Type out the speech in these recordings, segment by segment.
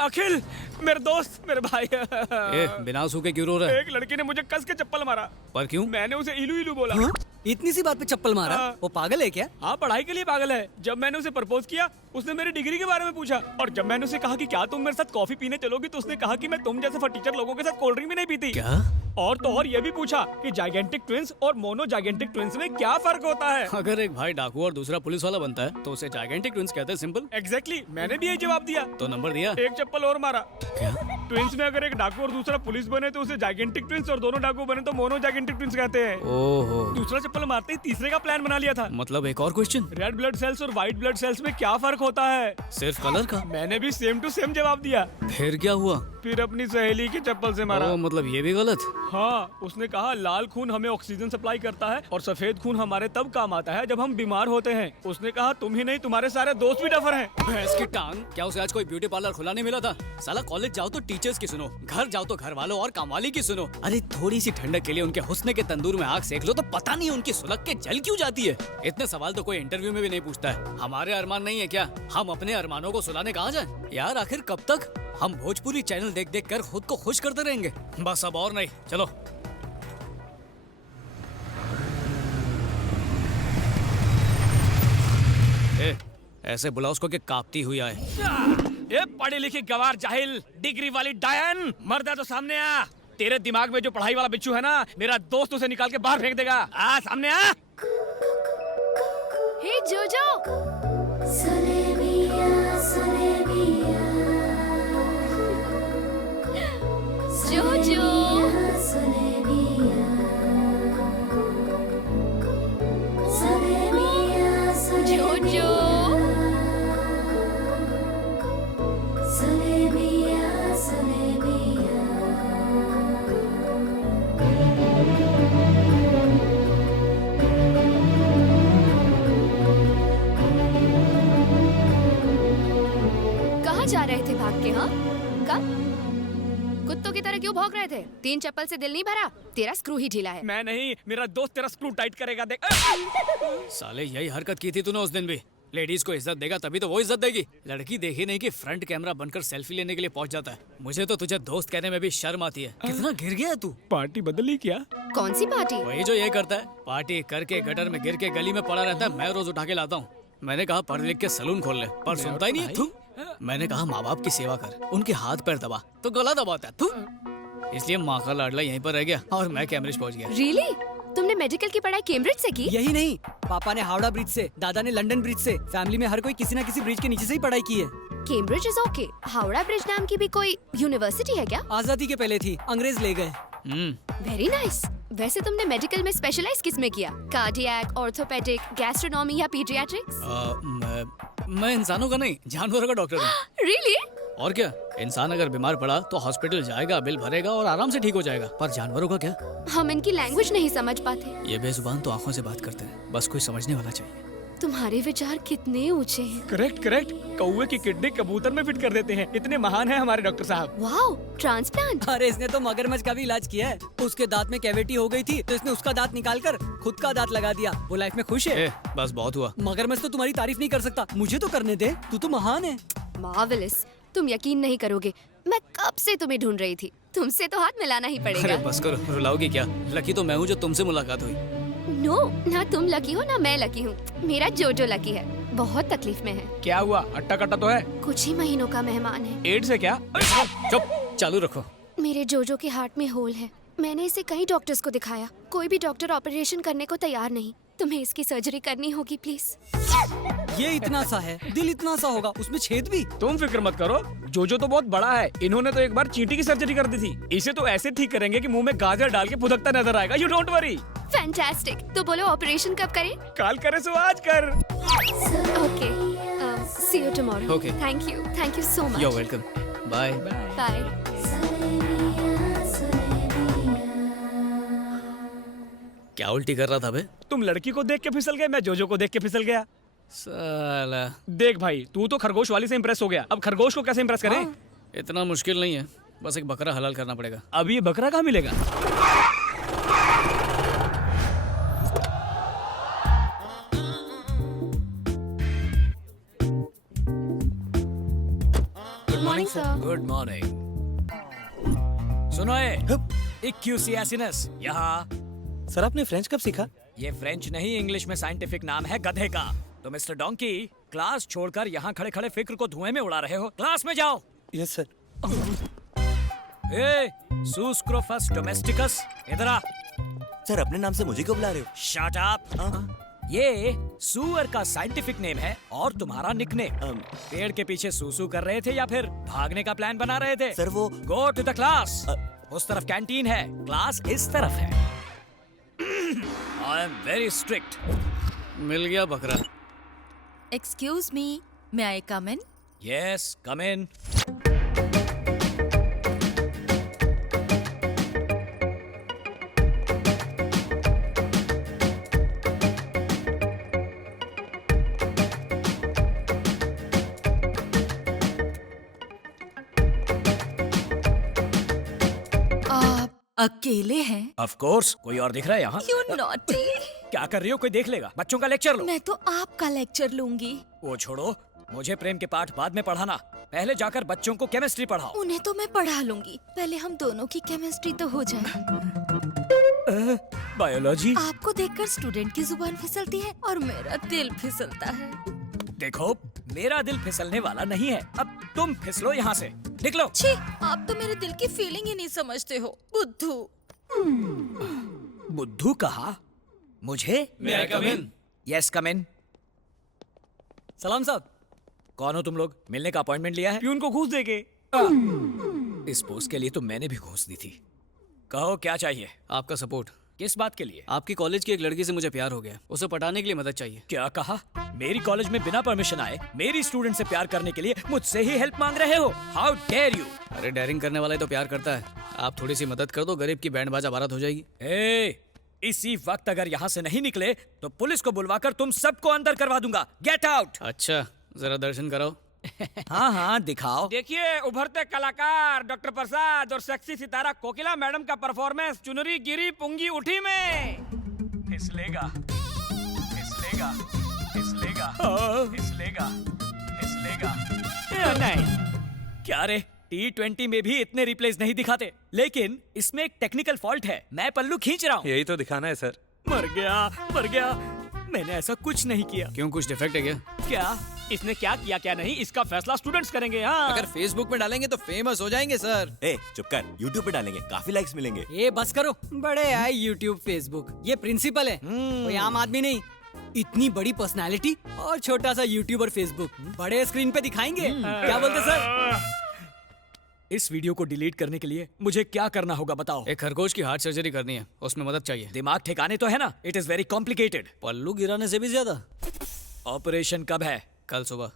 अखिल, मेरे दोस्त, मेरे भाई। बिना सूखे क्यों रो रहा है? एक लड़की ने मुझे कस के चप्पल मारा। पर क्यों? मैंने उसे इलू इलू बोला। हाँ? इतनी सी बात पे चप्पल मारा? हाँ। वो पागल है क्या? हाँ, पढ़ाई के लिए पागल है। जब मैंने उसे प्रपोज किया, उसने मेरी डिग्री के बारे में पूछा, और जब मैंने उसे कहा कि क्या तुम मेरे साथ कॉफी पीने चलोगी, तो उसने कहा कि मैं तुम जैसे फटीचर लोगों के साथ कोल्ड ड्रिंक भी नहीं पीती। क्या? और तो और ये भी पूछा कि जाइगेंटिक ट्विंस और मोनो जाइगेंटिक ट्विंस में क्या फर्क होता है। अगर एक भाई डाकू और दूसरा पुलिस वाला बनता है तो उसे जाइगेंटिक ट्विंस कहते हैं। सिंपल। एग्जैक्टली, मैंने भी यही जवाब दिया। तो नंबर दिया? एक चप्पल और मारा। क्या? ट्विंस में अगर एक डाकू और दूसरा पुलिस बने तो उसे जाइगेंटिक ट्विंस, और दोनों डाकू बने तो मोनो जाइगेंटिक ट्विंस कहते हैं। ओहो। दूसरा चप्पल मारते ही तीसरे का प्लान बना लिया था। मतलब एक और क्वेश्चन। रेड ब्लड सेल्स और व्हाइट ब्लड सेल्स में क्या फर्क होता है? सिर्फ कलर का? मैंने भी सेम टू सेम जवाब दिया। फिर क्या हुआ? फिर अपनी सहेली की चप्पल से मारा। मतलब ये भी गलत? हाँ, उसने कहा लाल खून हमें ऑक्सीजन सप्लाई करता है और सफेद खून हमारे तब काम आता है जब हम बीमार होते हैं। उसने कहा तुम ही नहीं, तुम्हारे सारे दोस्त भी डफर हैं। भैंस की टांग, क्या उसे आज कोई ब्यूटी पार्लर खुला नहीं मिला था? साला कॉलेज जाओ तो टीचर्स की सुनो, घर जाओ तो घर वालों और कामवाली की सुनो। अरे थोड़ी सी ठंडक के लिए उनके हुस्न के तंदूर में आग सेक लो तो पता नहीं उनकी सुलग के जल क्यों जाती है। इतने सवाल तो कोई इंटरव्यू में भी नहीं पूछता है। हमारे अरमान नहीं है क्या? हम अपने अरमानों को सुलाने कहाँ जाएं? यार आखिर कब तक हम भोजपुरी चैनल देख देख कर खुद को खुश करते रहेंगे? बस अब और नहीं, चलो। ऐसे बुला उसको कि कांपती हुई आए। ये पढ़ी लिखी गवार जाहिल, डिग्री वाली डायन, मर्द है तो सामने आ। तेरे दिमाग में जो पढ़ाई वाला बिच्छू है ना, मेरा दोस्त उसे निकाल के बाहर फेंक देगा। आ सामने आ। हे जोजो, जोजो, जोजो, कहाँ जा रहे थे भाग के? हाँ, कब? कुत्तों की तरह क्यों भौंक रहे थे? 3 चप्पल से दिल नहीं भरा? तेरा स्क्रू ही ढीला है। मैं नहीं, मेरा दोस्त तेरा स्क्रू टाइट करेगा, देख। साले यही हरकत की थी तूने उस दिन भी। लेडीज को इज्जत देगा तभी तो वो इज्जत देगी। लड़की देखी नहीं कि फ्रंट कैमरा बनकर सेल्फी लेने के लिए पहुंच जाता है। मुझे तो तुझे दोस्त कहने में भी शर्म आती है। कितना गिर गया तू? पार्टी बदली क्या? कौन सी पार्टी? वही जो ये करता है, पार्टी करके गटर में गिर के गली में पड़ा रहता है। मैं रोज उठा के लाता हूँ। मैंने कहा पढ़ लिख के सलून खोल ले, पर सुनता ही नहीं है। तू। मैंने कहा माँ बाप की सेवा कर, उनके हाथ पैर दबा, तो गला दबाता है। तू। इसलिए माँ का लाडला यहीं पर रह गया और मैं कैम्ब्रिज पहुँच गया। रियली? तुमने मेडिकल की पढ़ाई कैम्ब्रिज से की? यही नहीं, पापा ने हावड़ा ब्रिज से, दादा ने लंदन ब्रिज से, फैमिली में हर कोई किसी न किसी ब्रिज के नीचे से ही पढ़ाई की है। Cambridge is okay. Howrah bridge नाम की भी कोई यूनिवर्सिटी है क्या? आजादी के पहले थी, अंग्रेज ले गए। Very nice. वैसे तुमने मेडिकल में स्पेशलाइज किस में किया? कार्डियक, ऑर्थोपेडिक, गैस्ट्रोनॉमी या पीडियाट्रिक्स? मैं इंसानों का नहीं, जानवरों का डॉक्टर हूँ। रियली? और क्या, इंसान अगर बीमार पड़ा तो हॉस्पिटल जाएगा, बिल भरेगा और आराम से ठीक हो जाएगा। पर जानवरों का क्या? हम इनकी लैंग्वेज नहीं समझ पाते। ये बेजुबान तो आंखों से बात करते हैं, बस कोई समझने वाला चाहिए। तुम्हारे विचार कितने ऊंचे हैं। करेक्ट करेक्ट, कौवे की किडनी कबूतर में फिट कर देते हैं। इतने महान हैं हमारे डॉक्टर साहब। Wow, transplant. अरे इसने तो मगरमच्छ का भी इलाज किया है। उसके दांत में कैविटी हो गई थी तो इसने उसका दांत निकाल कर खुद का दांत लगा दिया। वो लाइफ में खुश है। बस बहुत हुआ। मगरमच्छ तो तुम्हारी तारीफ नहीं कर सकता, मुझे तो करने दे, तू तो महान है। मार्वेलस। तुम यकीन नहीं करोगे, मैं कब से तुम्हें ढूंढ रही थी। तुमसे तो हाथ मिलाना ही अरे पड़ेगा। बस करो, रुलाओगी क्या? लकी तो मैं हूँ जो तुमसे मुलाकात हुई। नो, ना तुम लकी हो ना मैं लकी हूँ। मेरा जोजो लकी है, बहुत तकलीफ में है। क्या हुआ? अट्टा कट्टा तो है? कुछ ही महीनों का मेहमान है। एड्स है क्या? चुप, चालू रखो। मेरे जोजो के हार्ट में होल है। मैंने इसे कई डॉक्टर्स को दिखाया, कोई भी डॉक्टर ऑपरेशन करने को तैयार नहीं। तुम्हें इसकी सर्जरी करनी होगी प्लीज। ये इतना सा है, दिल इतना सा होगा, उसमें छेद भी। तुम फिक्र मत करो, जोजो तो बहुत बड़ा है। इन्होंने तो एक बार चींटी की सर्जरी कर दी थी। इसे तो ऐसे ठीक करेंगे कि मुंह में गाजर डाल के फुदकता नजर आएगा। You don't worry. फैंटास्टिक। तो बोलो ऑपरेशन कब करें? काल करे सो आज कर। Okay, see you tomorrow. Okay. Thank you so much. You're welcome. Bye. Bye. क्या उल्टी कर रहा था बे? तुम लड़की को देख के फिसल गए, मैं जोजो को देख के फिसल गया। साला। देख भाई, तू तो खरगोश वाली से इम्प्रेस हो गया, अब खरगोश को कैसे इम्प्रेस करें? इतना मुश्किल नहीं है, बस एक बकरा हलाल करना पड़ेगा। अब ये बकरा कहाँ मिलेगा? Morning sir. Good morning. सुनो इक्यूसियासिनस यहाँ। सर आपने फ्रेंच कब सीखा? ये फ्रेंच नहीं, इंग्लिश में साइंटिफिक नाम है गधे का। तो मिस्टर डोंकी, क्लास छोड़कर यहाँ खड़े खड़े फिक्र को धुएं में उड़ा रहे हो। क्लास में जाओ। Yes sir. ए, सूस्क्रोफस डोमेस्टिकस, इधर आ। सर अपने नाम से मुझे क्यों बुला रहे हो? Shut up. ये सुअर का साइंटिफिक नेम है और तुम्हारा निकनेम। पेड़ के पीछे सूसू कर रहे थे या फिर भागने का प्लान बना रहे थे? सर वो गो टू द क्लास। उस तरफ कैंटीन है, क्लास इस तरफ है। I am very strict. मिल गया बकरा। Excuse me, may I come in? Yes, come in. आप अकेले हैं? ऑफ कोर्स, कोई और दिख रहा है यहाँ? You naughty! क्या कर रही हो? कोई देख लेगा। बच्चों का लेक्चर लो। मैं तो आपका लेक्चर लूंगी। वो छोड़ो, मुझे प्रेम के पाठ बाद में पढ़ाना। पहले जाकर बच्चों को केमिस्ट्री पढ़ाओ। उन्हें तो मैं पढ़ा लूंगी, पहले हम दोनों की केमिस्ट्री तो हो जाए। बायोलॉजी। आपको देखकर स्टूडेंट की जुबान फिसलती है और मेरा दिल फिसलता है। देखो, मेरा दिल फिसलने वाला नहीं है। अब तुम फिसलो यहाँ से। निकलो। छी, आप तो मेरे दिल की फीलिंग ही नहीं समझते हो, बुद्धू। बुद्धू कहा? मुझे? May I come in? Yes, come in. सलाम साहब। कौन हो तुम लोग? मिलने का अपॉइंटमेंट लिया है? प्यून को घूस देके। इस पोस्ट के लिए तो मैंने भी घूस दी थी। कहो क्या चाहिए? आपका सपोर्ट। किस बात के लिए? आपकी कॉलेज की एक लड़की से मुझे प्यार हो गया, उसे पटाने के लिए मदद चाहिए। क्या कहा? मेरी कॉलेज में बिना परमिशन आए मेरी स्टूडेंट से प्यार करने के लिए मुझसे ही हेल्प मांग रहे हो? How dare you! अरे डेयरिंग करने वाला ही तो प्यार करता है। आप थोड़ी सी मदद कर दो, गरीब की बैंड बाजा बारात हो जाएगी। इसी वक्त अगर यहाँ से नहीं निकले तो पुलिस को बुलवाकर तुम सबको अंदर करवा दूंगा। Get out! अच्छा, जरा दर्शन कराओ। हाँ हाँ, दिखाओ। देखिए, उभरते कलाकार डॉक्टर प्रसाद और सेक्सी सितारा कोकिला मैडम का परफॉर्मेंस चुनरी गिरी पुंगी उठी में। फिसलेगा, फिसलेगा, फिसलेगा, फिसलेगा, फिसलेगा। नहीं, क्या रे, T20 में भी इतने रिप्लेस नहीं दिखाते, लेकिन इसमें एक टेक्निकल फॉल्ट है। मैं पल्लू खींच रहा हूँ। यही तो दिखाना है सर। मर गया, मर गया। मैंने ऐसा कुछ नहीं किया। क्यों, कुछ डिफेक्ट है क्या? क्या? इसने क्या किया क्या नहीं, इसका फैसला स्टूडेंट्स करेंगे। हाँ, अगर फेसबुक में डालेंगे तो फेमस हो जाएंगे सर। ए चुप कर, यूट्यूब पे डालेंगे, काफी लाइक्स मिलेंगे। ये बस करो, बड़े आए यूट्यूब फेसबुक। ये प्रिंसिपल है, कोई आम आदमी नहीं। इतनी बड़ी पर्सनालिटी और छोटा सा यूट्यूब और फेसबुक बड़े स्क्रीन पे दिखाएंगे। क्या बोलते सर? इस वीडियो को डिलीट करने के लिए मुझे क्या करना होगा बताओ? एक खरगोश की हार्ट सर्जरी करनी है, उसमें मदद चाहिए। दिमाग ठिकाने तो है ना? It is very complicated. पल्लू गिराने से भी ज्यादा। ऑपरेशन कब है? कल सुबह।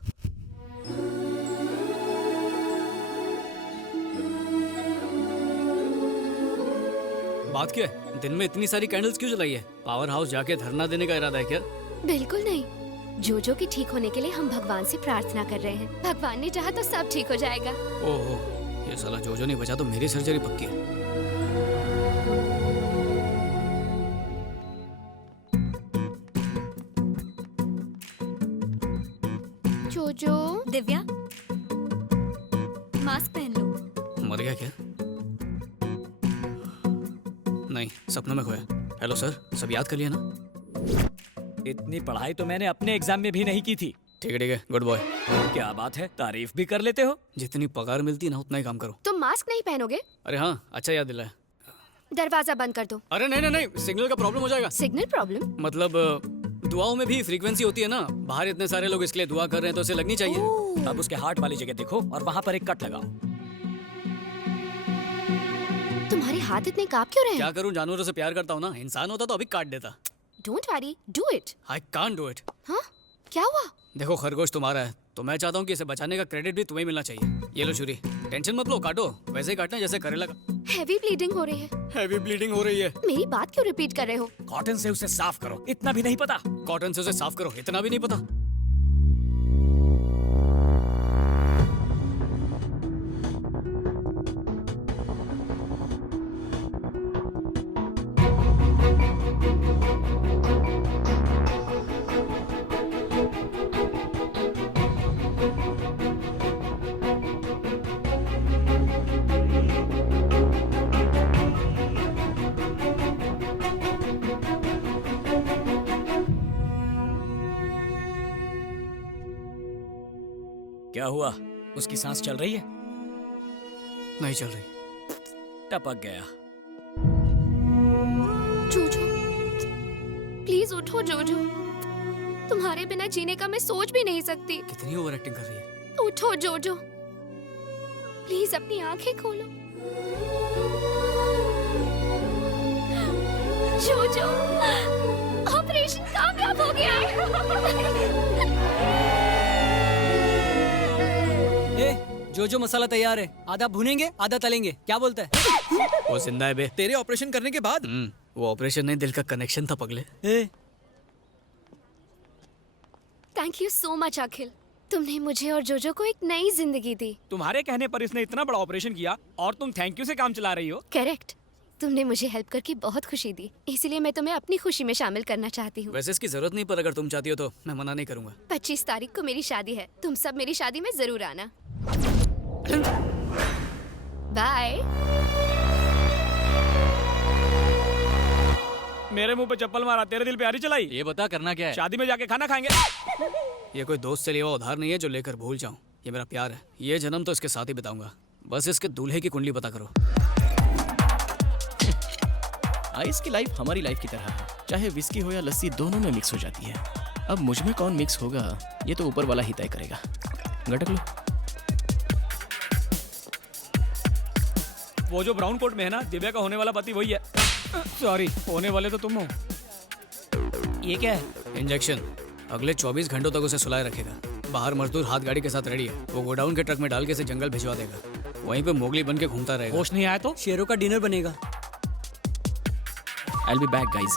बात क्या है? दिन में इतनी सारी कैंडल्स क्यों जलाई है? पावर हाउस जाके धरना देने का इरादा है क्या? बिल्कुल नहीं, जोजो के ठीक होने के लिए हम भगवान से प्रार्थना कर रहे हैं। भगवान ने चाहा तो सब ठीक हो जाएगा। ओहो, ये साला जोजो नहीं बचा तो मेरी सर्जरी पक्की है। जोजो, दिव्या, मास्क पहन लो। मर गया क्या? नहीं, सपनों में खोया। हेलो सर, सब याद कर लिया ना? इतनी पढ़ाई तो मैंने अपने एग्जाम में भी नहीं की थी। ठीक है, गुड बॉय। क्या बात है, तारीफ भी कर लेते हो। जितनी पगार मिलती है ना, उतना ही काम करो। तुम मास्क नहीं पहनोगे? अरे हाँ, अच्छा याद दिलाया। दरवाजा बंद कर दो। अरे नहीं नहीं नहीं, सिग्नल का प्रॉब्लम हो जाएगा। Signal problem? मतलब दुआओं में भी फ्रीक्वेंसी होती है ना। बाहर इतने सारे लोग इसके लिए दुआ कर रहे हैं तो इसे लगनी चाहिए। अब उसके हार्ट वाली जगह देखो और वहाँ पर एक कट लगाओ। तुम्हारे हाथ इतने कांप क्यों रहे हैं? क्या करूं, जानवरों से प्यार करता हूं ना। इंसान होता तो अभी काट देता। Don't worry, do it. I can't do it. हाँ, क्या हुआ? देखो, खरगोश तुम्हारा है तो मैं चाहता हूँ कि इसे बचाने का क्रेडिट भी तुम्हें मिलना चाहिए। ये लो छुरी, टेंशन मत लो, काटो। वैसे ही काटना जैसे करेला का। हैवी ब्लीडिंग हो रही है। हैवी ब्लीडिंग हो रही है? मेरी बात क्यों रिपीट कर रहे हो? कॉटन से उसे साफ करो, इतना भी नहीं पता? कॉटन से उसे साफ करो, इतना भी नहीं पता? क्या हुआ? उसकी सांस चल रही है? नहीं चल रही। टपक गया। जोजो, प्लीज उठो जोजो। तुम्हारे बिना जीने का मैं सोच भी नहीं सकती। कितनी ओवर एक्टिंग कर रही है। उठो जोजो, प्लीज अपनी आंखें खोलो। जोजो, ऑपरेशन कामयाब हो गया है। जो मसाला तैयार है, आधा भुनेंगे आधा तलेंगे, क्या बोलता है? वो जिंदा है बे। तेरे ऑपरेशन करने के बाद वो ऑपरेशन नहीं, दिल का कनेक्शन था पगले। थैंक यू सो मच अखिल, तुमने मुझे और जोजो को एक नई जिंदगी दी। तुम्हारे कहने पर इसने इतना बड़ा ऑपरेशन किया और तुम थैंक यू से काम चला रही हो। करेक्ट, तुमने मुझे हेल्प करके बहुत खुशी दी, इसीलिए मैं तुम्हें अपनी खुशी में शामिल करना चाहती हूँ। वैसे इसकी जरूरत नहीं, पर अगर तुम चाहती हो तो मैं मना नहीं करूंगा। 25 तारीख को मेरी शादी है, तुम सब मेरी शादी में जरूर आना। बाय। मेरे मुंह पे चप्पल मारा, तेरे दिल पे आरी चलाई। ये बता करना क्या है? शादी में जाके खाना खाएंगे। ये कोई दोस्त से लिया हुआ उधार नहीं है जो लेकर भूल जाऊं। ये मेरा प्यार है, ये जन्म तो इसके साथ ही बिताऊंगा। बस इसके दूल्हे की कुंडली पता करो। आइस की लाइफ हमारी लाइफ की तरह है, चाहे विस्की हो या लस्सी दोनों में मिक्स हो जाती है। अब मुझ में कौन मिक्स होगा ये तो ऊपर वाला ही तय करेगा। गटक लो। वो जो ब्राउन कोट में है ना, दिव्या का होने वाला पति वही है। सॉरी, होने वाले तो तुम हो। ये क्या है? इंजेक्शन। अगले 24 घंटों तक उसे सुलाए रखेगा। बाहर मजदूर हाथ गाड़ी के साथ रेडी है, वो गोडाउन के ट्रक में डाल के इसे जंगल भिजवा देगा। वहीं पे मोगली बन के घूमता रहेगा। होश नहीं आया तो शेरों का डिनर बनेगा। I'll be back, guys.